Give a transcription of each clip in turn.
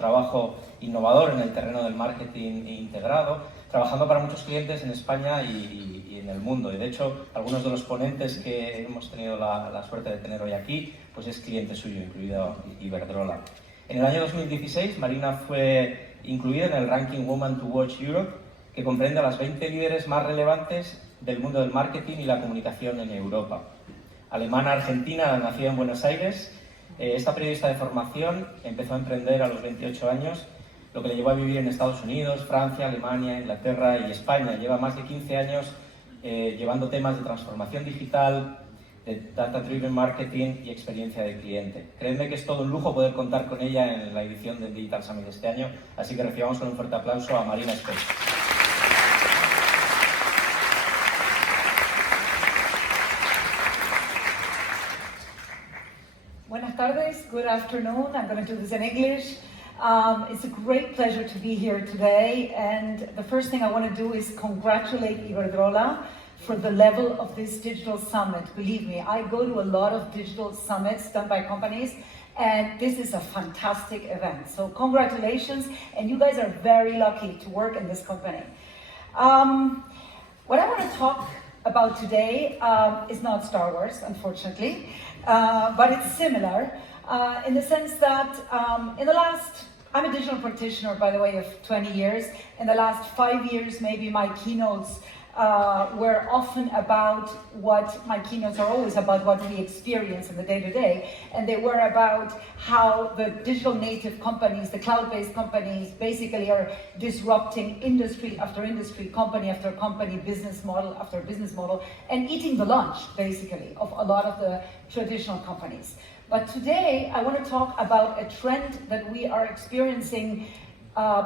trabajo innovador en el terreno del marketing integrado, trabajando para muchos clientes en España y en el mundo. Y de hecho, algunos de los ponentes que hemos tenido la suerte de tener hoy aquí, pues es cliente suyo, incluido Iberdrola. En el año 2016, Marina fue incluida en el ranking Woman to Watch Europe, que comprende a las 20 líderes más relevantes del mundo del marketing y la comunicación en Europa. Alemana argentina, nacida en Buenos Aires, esta periodista de formación empezó a emprender a los 28 años, lo que le llevó a vivir en Estados Unidos, Francia, Alemania, Inglaterra y España. Lleva más de 15 años llevando temas de transformación digital, de data-driven marketing y experiencia de cliente. Créanme que es todo un lujo poder contar con ella en la edición del Digital Summit de este año, así que recibamos con un fuerte aplauso a Marina Vortrag. Buenas tardes, good afternoon. I'm going to do this in English. It's a great pleasure to be here today, and the first thing I want to do is congratulate Iberdrola for the level of this digital summit. Believe me, I go to a lot of digital summits done by companies, and this is a fantastic event. So congratulations, and you guys are very lucky to work in this company. What I want to talk about today is not Star Wars, unfortunately, but it's similar in the sense that I'm a digital practitioner, by the way, of 20 years. In the last 5 years, maybe my keynotes were often about my keynotes are always about what we experience in the day-to-day, and they were about how the digital native companies, the cloud-based companies, basically are disrupting industry after industry, company after company, business model after business model, and eating the lunch, basically, of a lot of the traditional companies. But today, I want to talk about a trend that we are experiencing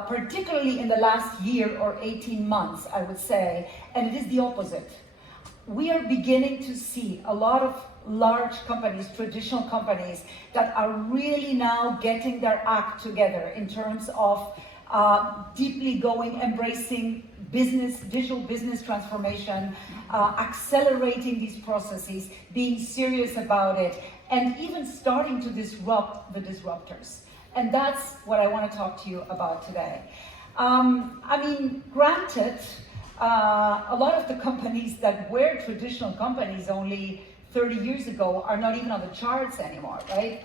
particularly in the last year or 18 months, I would say, and it is the opposite. We are beginning to see a lot of large companies, traditional companies, that are really now getting their act together in terms of deeply embracing digital business transformation, accelerating these processes, being serious about it, and even starting to disrupt the disruptors. And that's what I want to talk to you about today. Granted, a lot of the companies that were traditional companies only 30 years ago are not even on the charts anymore, right?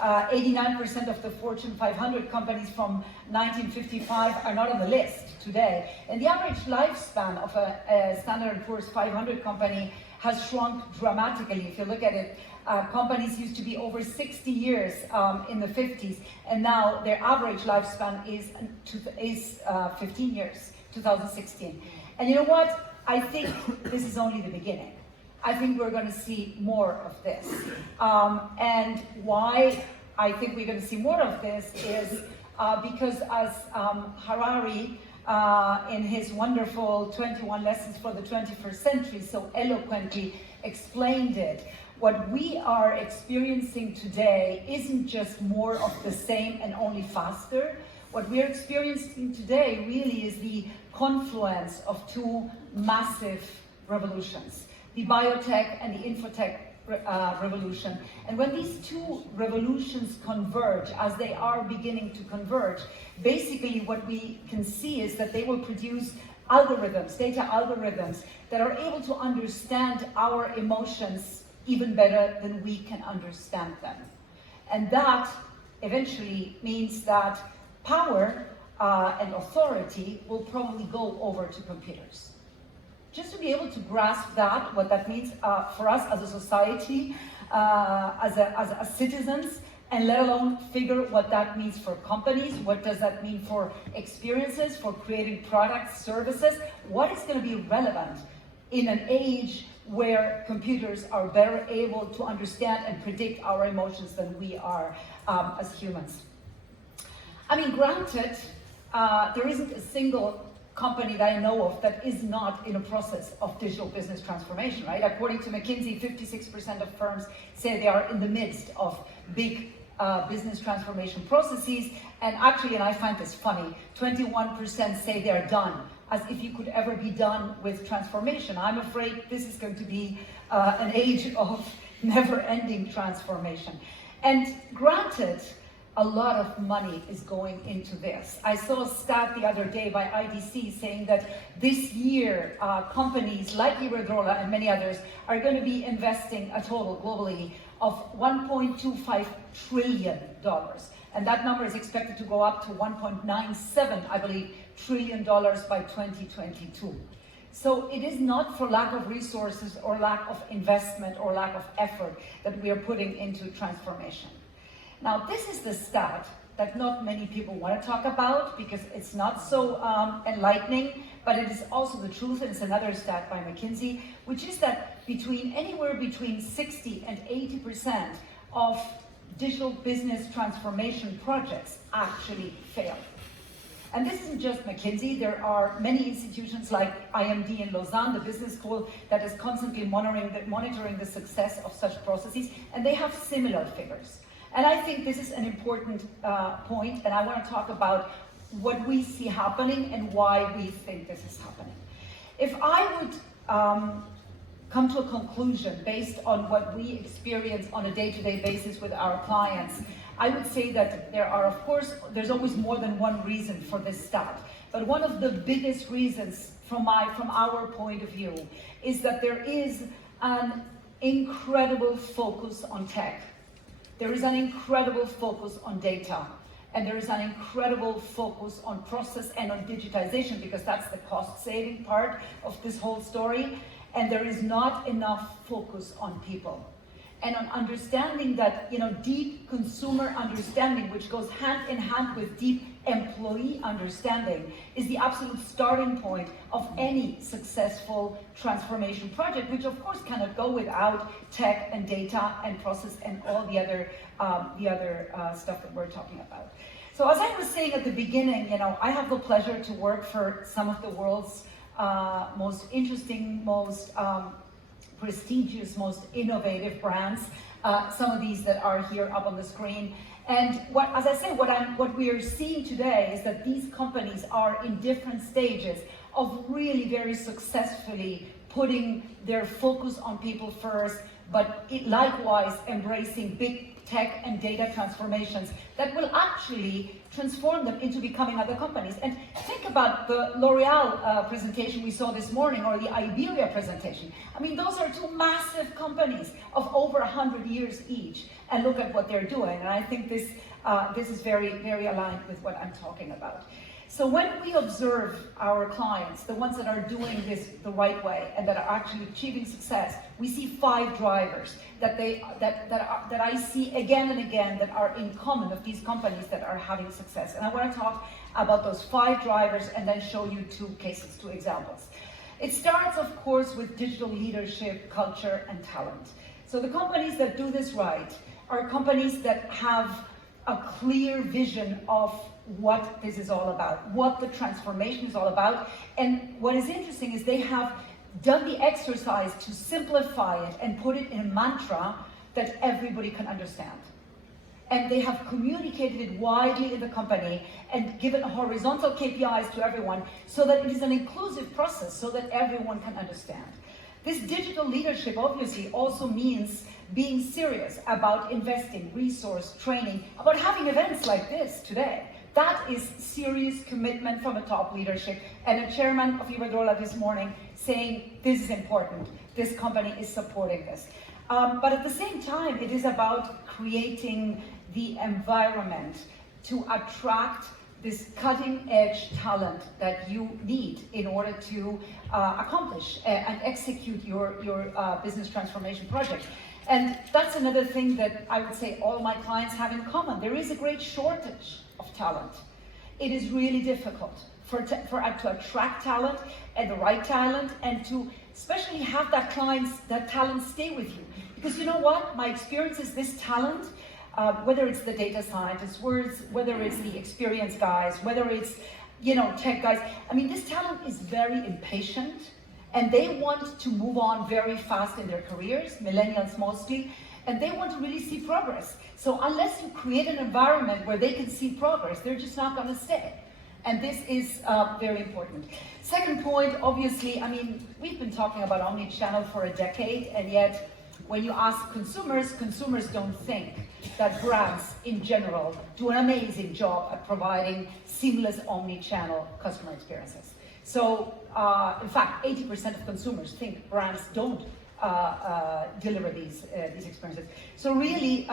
89% of the Fortune 500 companies from 1955 are not on the list today. And the average lifespan of a Standard & Poor's 500 company has shrunk dramatically. If you look at it, companies used to be over 60 years in the 50s, and now their average lifespan is 15 years, 2016. And you know what? I think this is only the beginning. I think we're going to see more of this. And why I think we're going to see more of this is because as Harari, in his wonderful 21 Lessons for the 21st Century, so eloquently explained it, what we are experiencing today isn't just more of the same and only faster. What we are experiencing today really is the confluence of two massive revolutions, the biotech and the infotech revolution. And when these two revolutions converge, as they are beginning to converge, basically what we can see is that they will produce algorithms, data algorithms, that are able to understand our emotions even better than we can understand them. And that eventually means that power and authority will probably go over to computers. Just to be able to grasp that, what that means for us as a society, as citizens, and let alone figure what that means for companies, what does that mean for experiences, for creating products, services, what is going to be relevant in an age where computers are better able to understand and predict our emotions than we are as humans. Granted, there isn't a single company that I know of that is not in a process of digital business transformation, right? According to McKinsey, 56% of firms say they are in the midst of big business transformation processes, and actually, and I find this funny, 21% say they're done, as if you could ever be done with transformation. I'm afraid this is going to be an age of never-ending transformation. And granted, a lot of money is going into this. I saw a stat the other day by IDC saying that this year, companies like Iberdrola and many others are going to be investing a total globally of $1.25 trillion. And that number is expected to go up to 1.97, I believe, trillion dollars by 2022. So it is not for lack of resources or lack of investment or lack of effort that we are putting into transformation. Now, this is the stat that not many people want to talk about because it's not so enlightening, but it is also the truth, and it's another stat by McKinsey, which is that anywhere between 60 and 80% of digital business transformation projects actually fail. And this isn't just McKinsey. There are many institutions like IMD in Lausanne, the business school, that is constantly monitoring the success of such processes, and they have similar figures. And I think this is an important point, and I want to talk about what we see happening and why we think this is happening. If I would come to a conclusion based on what we experience on a day-to-day basis with our clients, I would say that there are, of course, there's always more than one reason for this stat. But one of the biggest reasons from our point of view is that there is an incredible focus on tech. There is an incredible focus on data, and there is an incredible focus on process and on digitization, because that's the cost-saving part of this whole story, and there is not enough focus on people. And on understanding that, deep consumer understanding, which goes hand in hand with deep employee understanding, is the absolute starting point of any successful transformation project, which of course cannot go without tech and data and process and all the other stuff that we're talking about. So as I was saying at the beginning, I have the pleasure to work for some of the world's most interesting, most prestigious, most innovative brands, some of these that are here up on the screen. And what we are seeing today is that these companies are in different stages of really very successfully putting their focus on people first, but likewise embracing big tech and data transformations that will actually transform them into becoming other companies. And think about the L'Oreal presentation we saw this morning, or the Iberia presentation. I mean, those are two massive companies of over 100 years each, and look at what they're doing. And I think this is very, very aligned with what I'm talking about. So when we observe our clients, the ones that are doing this the right way and that are actually achieving success, we see 5 drivers that I see again and again that are in common of these companies that are having success. And I want to talk about those 5 drivers and then show you 2 cases, 2 examples. It starts, of course, with digital leadership, culture, and talent. So the companies that do this right are companies that have a clear vision of what this is all about, what the transformation is all about. And what is interesting is they have done the exercise to simplify it and put it in a mantra that everybody can understand. And they have communicated it widely in the company and given horizontal KPIs to everyone so that it is an inclusive process so that everyone can understand. This digital leadership obviously also means being serious about investing, resource, training, about having events like this today. That is serious commitment from a top leadership, and a chairman of Iberdrola this morning saying this is important, this company is supporting this. But at the same time, it is about creating the environment to attract this cutting-edge talent that you need in order to accomplish and execute your business transformation project. And that's another thing that I would say all my clients have in common. There is a great shortage of talent. It is really difficult to attract talent and the right talent, and to especially have that talent stay with you. Because you know what? My experience is this talent, whether it's the data scientists, whether it's the experienced guys, whether it's tech guys. I mean, this talent is very impatient, and they want to move on very fast in their careers, millennials mostly, and they want to really see progress. So unless you create an environment where they can see progress, they're just not going to stay. And this is very important. Second point, obviously, I mean, we've been talking about omni-channel for a decade, and yet when you ask consumers, consumers don't think that brands in general do an amazing job at providing seamless omni-channel customer experiences. So, in fact, 80% of consumers think brands don't deliver these experiences. So really,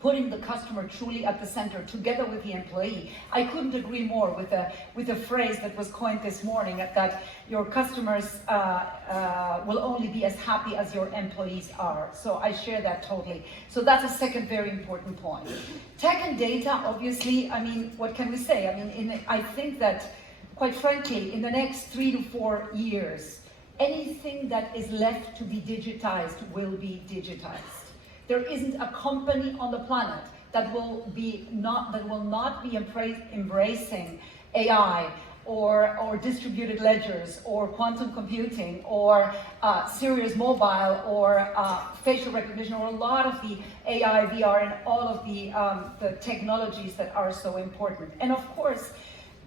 putting the customer truly at the center together with the employee. I couldn't agree more with the phrase that was coined this morning, that your customers will only be as happy as your employees are. So I share that totally. So that's a second very important point. Tech and data, obviously, I mean, what can we say? I mean, I think that, quite frankly, in the next 3 to 4 years, anything that is left to be digitized will be digitized. There isn't a company on the planet that will not be embracing AI or distributed ledgers or quantum computing or serious mobile or facial recognition or a lot of the AI, VR, and all of the technologies that are so important. And of course,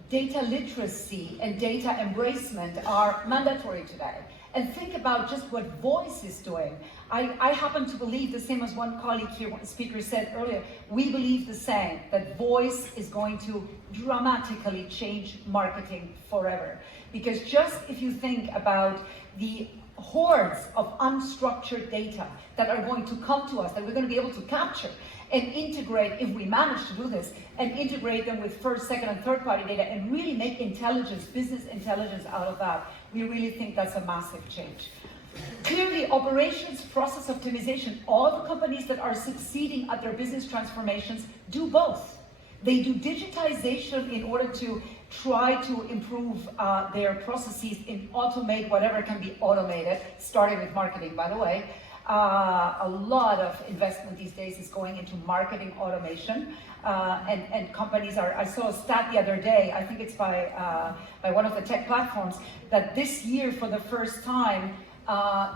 data literacy and data embracement are mandatory today. And think about just what voice is doing. I happen to believe the same as one colleague here, one speaker said earlier, we believe the same, that voice is going to dramatically change marketing forever. Because just if you think about the hordes of unstructured data that are going to come to us, that we're going to be able to capture and integrate, if we manage to do this, and integrate them with first, second, and third-party data and really make intelligence, business intelligence out of that, we really think that's a massive change. Clearly, operations, process optimization, all the companies that are succeeding at their business transformations do both. They do digitization in order to try to improve their processes and automate whatever can be automated, starting with marketing, by the way. A lot of investment these days is going into marketing automation, and companies are, I saw a stat the other day, I think it's by one of the tech platforms, that this year for the first time,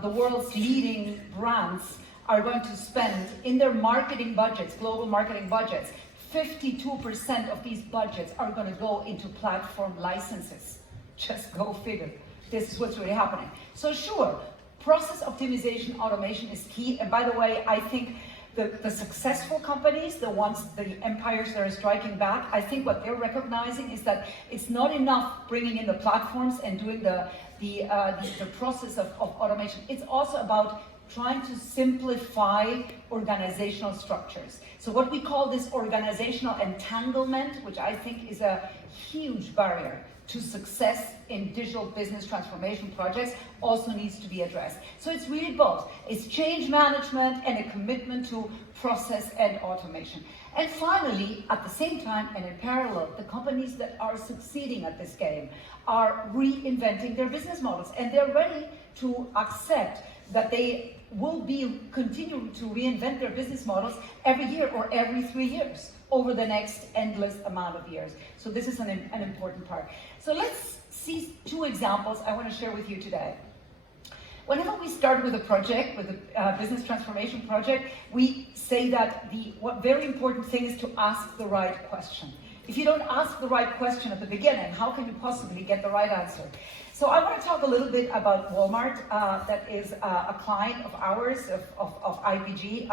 the world's leading brands are going to spend in their marketing budgets, global marketing budgets, 52% of these budgets are going to go into platform licenses. Just go figure. This is what's really happening. So sure, process optimization, automation is key. And by the way, I think the successful companies, the empires that are striking back, I think what they're recognizing is that it's not enough bringing in the platforms and doing the process of automation. It's also about trying to simplify organizational structures. So what we call this organizational entanglement, which I think is a huge barrier to success in digital business transformation projects, also needs to be addressed. So it's really both. It's change management and a commitment to process and automation. And finally, at the same time and in parallel, the companies that are succeeding at this game are reinventing their business models, and they're ready to accept that they will be continuing to reinvent their business models every year or every 3 years over the next endless amount of years. So this is an important part. So let's see 2 examples I want to share with you today. Whenever we start with a project, with a business transformation project, we say that what very important thing is to ask the right question. If you don't ask the right question at the beginning, how can you possibly get the right answer? So I want to talk a little bit about Walmart, that is a client of ours, of IPG,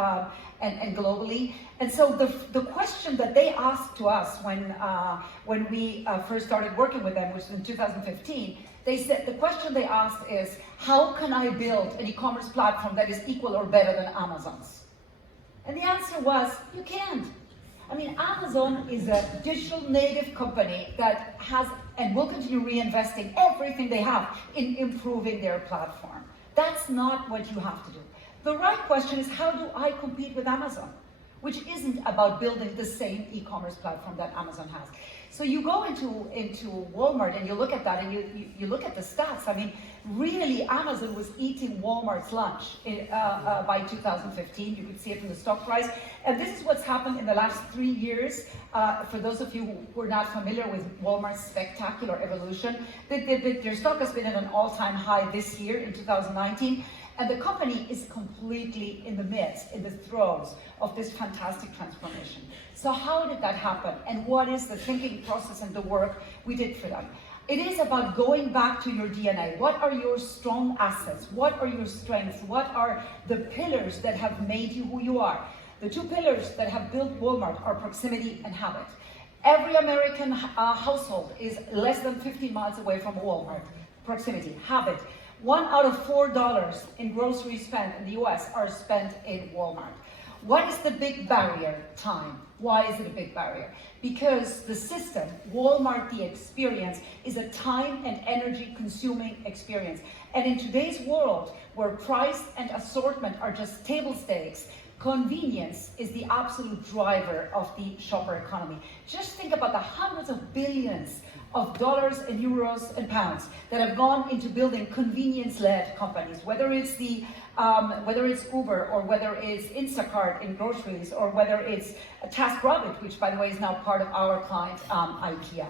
and globally. And so the question that they asked to us when we first started working with them, which was in 2015, they said, the question they asked is, how can I build an e-commerce platform that is equal or better than Amazon's? And the answer was, you can't. I mean, Amazon is a digital native company that has and will continue reinvesting everything they have in improving their platform. That's not what you have to do. The right question is, how do I compete with Amazon? Which isn't about building the same e-commerce platform that Amazon has. So you go into Walmart and you look at that and you look at the stats. I mean, really, Amazon was eating Walmart's lunch by 2015. You could see it in the stock price. And this is what's happened in the last 3 years. For those of you who are not familiar with Walmart's spectacular evolution, their stock has been at an all-time high this year in 2019. And the company is completely in the midst, in the throes of this fantastic transformation. So how did that happen? And what is the thinking process and the work we did for them? It is about going back to your DNA. What are your strong assets? What are your strengths? What are the pillars that have made you who you are? The two pillars that have built Walmart are proximity and habit. Every American household is less than 15 miles away from a Walmart. Proximity, habit. $1 out of $4 in groceries spent in the US are spent in Walmart. What is the big barrier? Time. Why is it a big barrier? Because the system, Walmart, the experience, is a time and energy consuming experience. And in today's world, where price and assortment are just table stakes, convenience is the absolute driver of the shopper economy. Just think about the hundreds of billions of dollars and euros and pounds that have gone into building convenience-led companies, whether it's Uber, or whether it's Instacart in groceries, or whether it's TaskRabbit, which by the way is now part of our client, IKEA.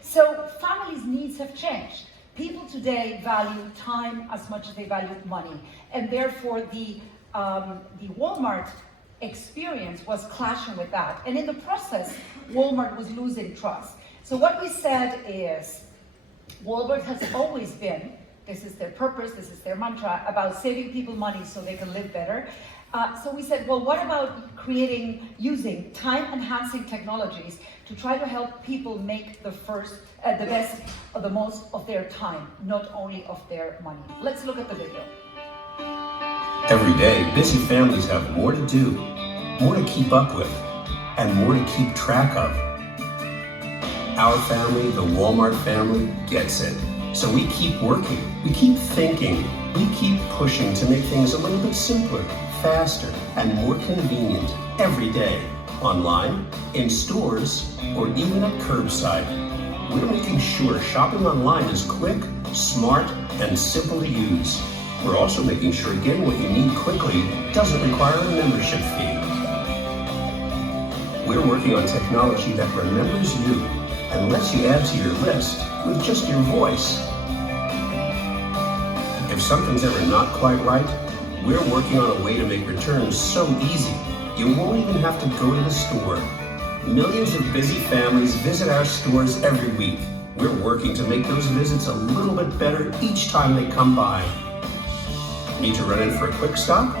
So families' needs have changed. People today value time as much as they value money, and therefore the Walmart experience was clashing with that. And in the process, Walmart was losing trust. So what we said is, Walmart has always been, this is their purpose, this is their mantra, about saving people money so they can live better. So we said, well, what about using time-enhancing technologies to try to help people make the best or the most of their time, not only of their money. Let's look at the video. Every day, busy families have more to do, more to keep up with, and more to keep track of. Our family, the Walmart family, gets it. So we keep working, we keep thinking, we keep pushing to make things a little bit simpler, faster, and more convenient every day, online, in stores, or even at curbside. We're making sure shopping online is quick, smart, and simple to use. We're also making sure getting what you need quickly doesn't require a membership fee. We're working on technology that remembers you and lets you add to your list with just your voice. If something's ever not quite right, we're working on a way to make returns so easy, you won't even have to go to the store. Millions of busy families visit our stores every week. We're working to make those visits a little bit better each time they come by. Need to run in for a quick stop?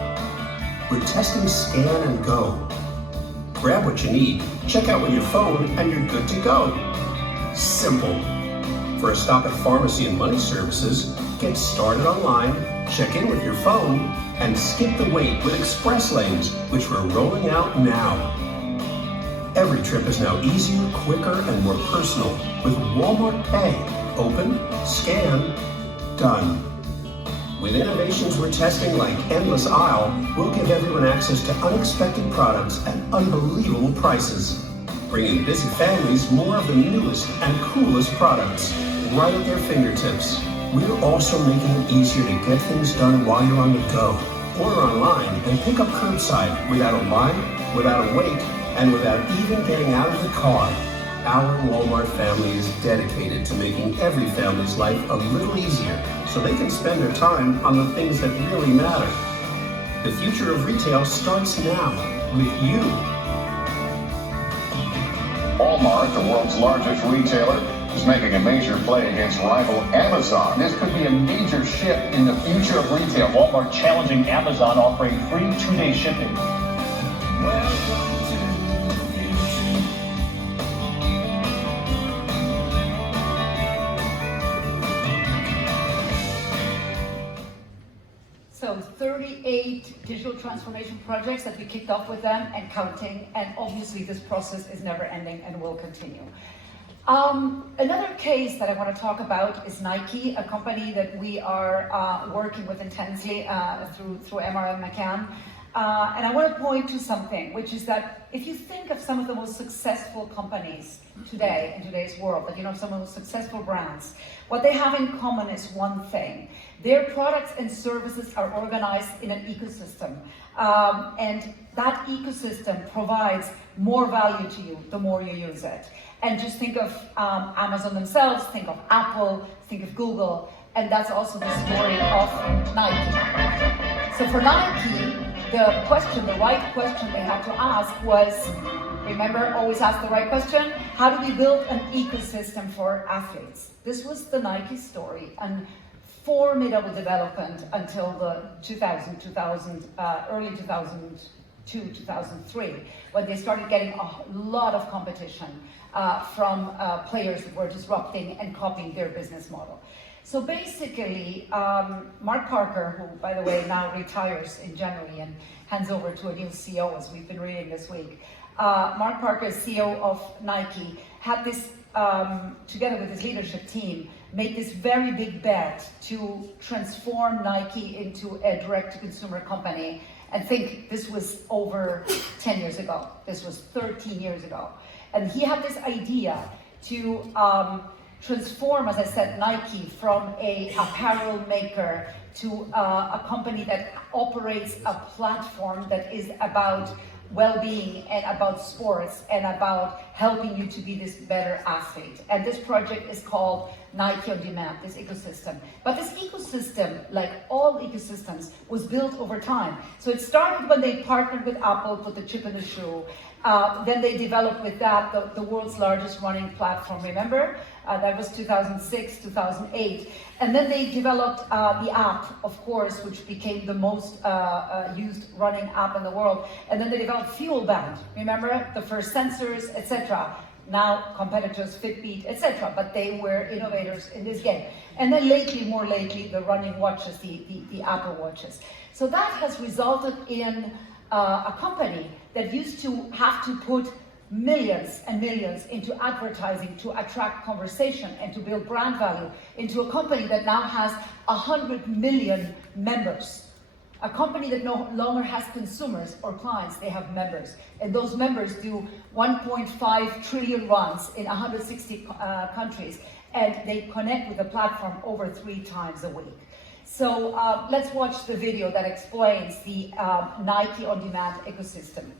We're testing Scan and Go. Grab what you need, check out with your phone, and you're good to go. Simple. For a stop at pharmacy and money services, get started online, check in with your phone, and skip the wait with express lanes, which we're rolling out now. Every trip is now easier, quicker, and more personal with Walmart Pay. Open, scan, done. With innovations we're testing like Endless Aisle, we'll give everyone access to unexpected products at unbelievable prices, bringing busy families more of the newest and coolest products right at their fingertips. We're also making it easier to get things done while you're on the go. Order online and pick up curbside without a line, without a wait, and without even getting out of the car. Our Walmart family is dedicated to making every family's life a little easier so they can spend their time on the things that really matter. The future of retail starts now with you. Walmart, the world's largest retailer, is making a major play against rival Amazon. This could be a major shift in the future of retail. Walmart challenging Amazon, offering free 2-day shipping. So 38 digital transformation projects that we kicked off with them and counting, and obviously this process is never ending and will continue. Another case that I want to talk about is Nike, a company that we are working with intensely through MRM McCann. And I want to point to something, which is that if you think of some of the most successful companies today, in today's world, like, some of the most successful brands, what they have in common is one thing. Their products and services are organized in an ecosystem. And that ecosystem provides more value to you the more you use it. And just think of Amazon themselves, think of Apple, think of Google, and that's also the story of Nike. So for Nike, the right question they had to ask was, Remember, always ask the right question. How do we build an ecosystem for athletes? This was the Nike story, and formidable development until the early 2002, 2003, when they started getting a lot of competition from players that were disrupting and copying their business model. So basically, Mark Parker, who, by the way, now retires in January and hands over to a new CEO, as we've been reading this week. Mark Parker, CEO of Nike, had this, together with his leadership team, made this very big bet to transform Nike into a direct-to-consumer company. And think, this was over 10 years ago. This was 13 years ago. And he had this idea to transform, as I said, Nike from an apparel maker to a company that operates a platform that is about well-being and about sports and about helping you to be this better athlete. And this project is called Nike On Demand, this ecosystem. But this ecosystem, like all ecosystems, was built over time. So it started when they partnered with Apple, put the chip in the shoe. Then they developed with that the world's largest running platform, remember? That was 2006, 2008. And then they developed the app, of course, which became the most used running app in the world. And then they developed FuelBand, remember? The first sensors, etc. Now competitors, Fitbit, etc. But they were innovators in this game. And then more lately, the running watches, the Apple Watches. So that has resulted in a company that used to have to put millions and millions into advertising to attract conversation and to build brand value, into a company that now has 100 million members. A company that no longer has consumers or clients, they have members. And those members do 1.5 trillion runs in 160 countries, and they connect with the platform over 3 times a week. So let's watch the video that explains the Nike On Demand ecosystem.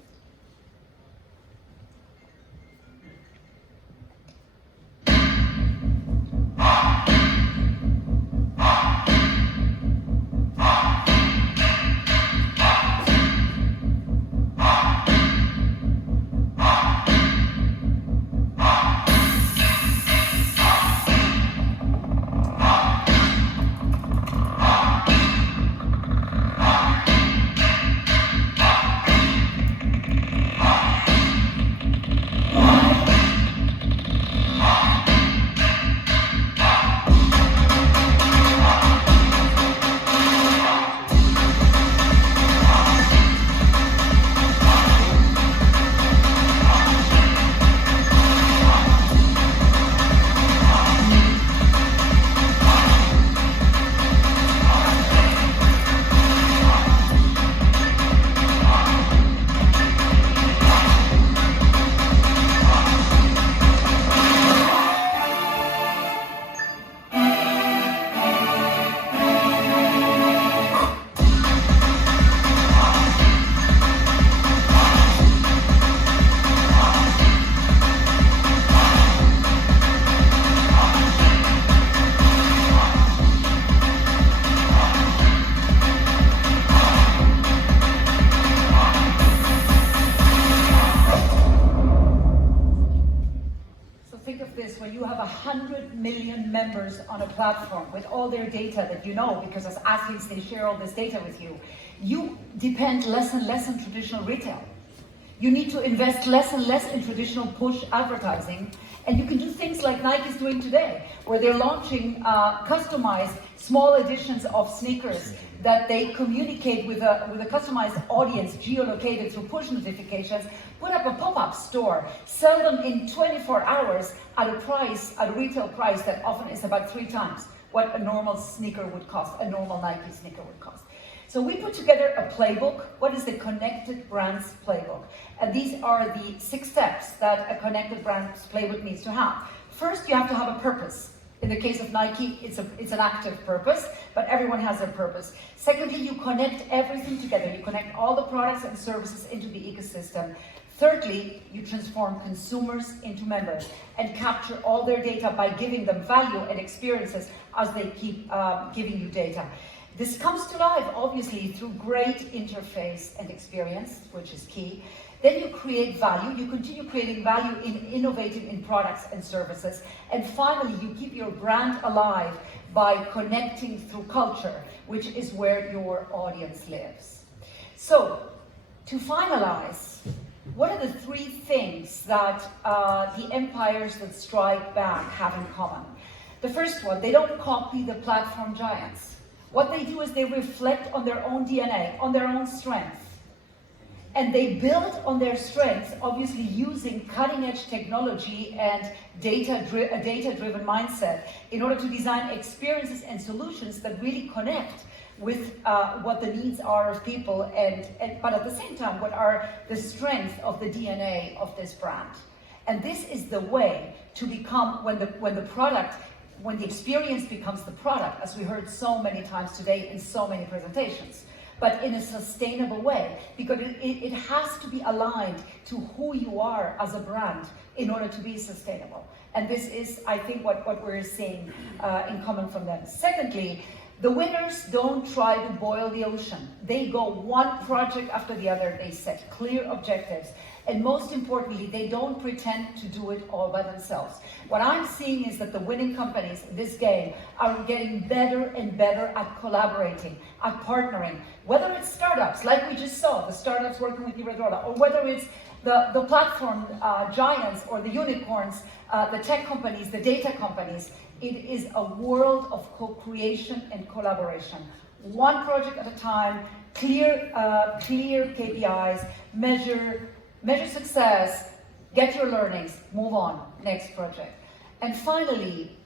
Members on a platform with all their data that you know, because as athletes they share all this data with you. You depend less and less on traditional retail. You need to invest less and less in traditional push advertising, and you can do things like Nike's doing today, where they're launching customized small editions of sneakers that they communicate with a customized audience geolocated through push notifications, put up a pop-up store, sell them in 24 hours at a retail price that often is about 3 times what a normal sneaker would cost, a normal Nike sneaker would cost. So we put together a playbook. What is the Connected Brands Playbook? And these are the 6 steps that a Connected Brands Playbook needs to have. First, you have to have a purpose. In the case of Nike, it's an active purpose, but everyone has a purpose. Secondly, you connect everything together. You connect all the products and services into the ecosystem. Thirdly, you transform consumers into members and capture all their data by giving them value and experiences as they keep giving you data. This comes to life, obviously, through great interface and experience, which is key. Then you create value, you continue creating value in innovating in products and services. And finally, you keep your brand alive by connecting through culture, which is where your audience lives. So, to finalize, what are the 3 things that the empires that strike back have in common? The first one, they don't copy the platform giants. What they do is they reflect on their own DNA, on their own strengths. And they build on their strengths, obviously using cutting-edge technology and a data-driven mindset in order to design experiences and solutions that really connect with what the needs are of people, but at the same time, what are the strengths of the DNA of this brand. And this is the way to become, when the experience becomes the product, as we heard so many times today in so many presentations, but in a sustainable way, because it has to be aligned to who you are as a brand in order to be sustainable. And this is, I think, what we're seeing in common from them. Secondly, the winners don't try to boil the ocean. They go one project after the other. They set clear objectives. And most importantly, they don't pretend to do it all by themselves. What I'm seeing is that the winning companies in this game are getting better and better at collaborating, at partnering. Whether it's startups, like we just saw, the startups working with Iberdrola, or whether it's the platform giants or the unicorns, the tech companies, the data companies, it is a world of co-creation and collaboration. One project at a time, clear KPIs, measure success, get your learnings, move on, next project. And finally,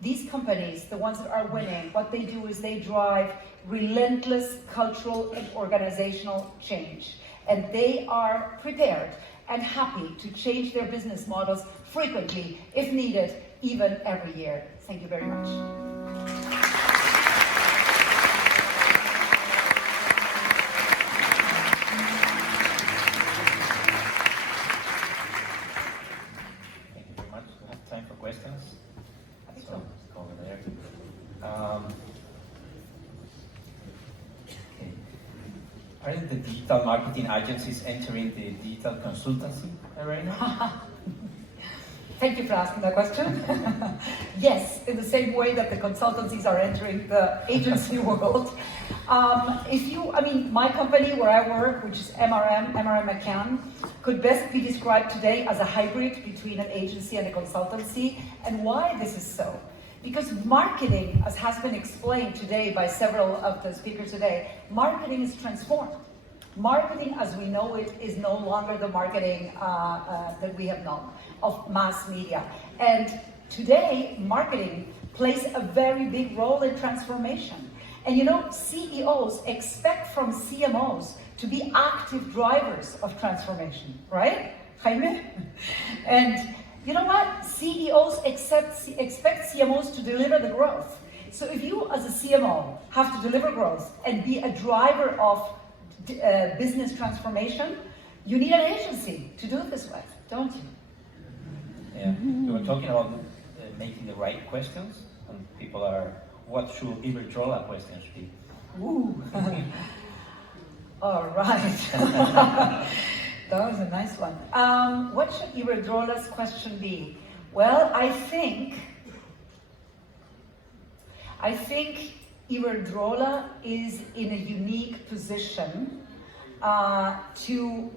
these companies, the ones that are winning, what they do is they drive relentless cultural and organizational change. And they are prepared and happy to change their business models frequently, if needed, even every year. Thank you very much. Time for questions? I think So, so. over there. Okay. Aren't the digital marketing agencies entering the digital consultancy arena? Thank you for asking that question. Yes, in the same way that the consultancies are entering the agency world. My company where I work, which is MRM McCann, could best be described today as a hybrid between an agency and a consultancy. And why this is so? Because marketing, as has been explained today by several of the speakers today, marketing is transformed. Marketing as we know it is no longer the marketing that we have known of mass media. And today, marketing plays a very big role in transformation. And CEOs expect from CMOs to be active drivers of transformation, right, Jaime? And you know what? CEOs expect CMOs to deliver the growth. So if you as a CMO have to deliver growth and be a driver of business transformation, you need an agency to do it this way, don't you? Yeah, we were talking about making the right questions, and people are, what should Iberdrola questions be? Ooh. All right. That was a nice one. What should Iberdrola's question be? Well, I think Iberdrola is in a unique position to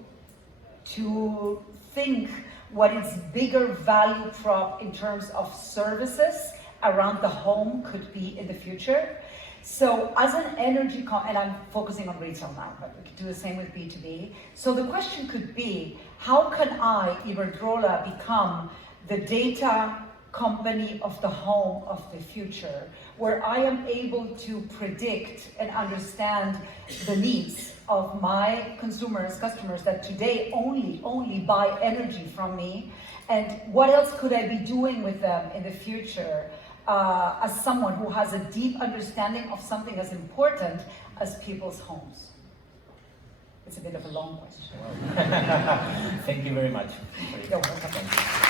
think what its bigger value prop in terms of services around the home could be in the future. So as an energy, and I'm focusing on retail now, but we could do the same with B2B. So the question could be, how can I, Iberdrola, become the data company of the home of the future, where I am able to predict and understand the needs of my consumers, customers that today only buy energy from me, and what else could I be doing with them in the future as someone who has a deep understanding of something as important as people's homes? It's a bit of a long question. Thank you very much. You're welcome.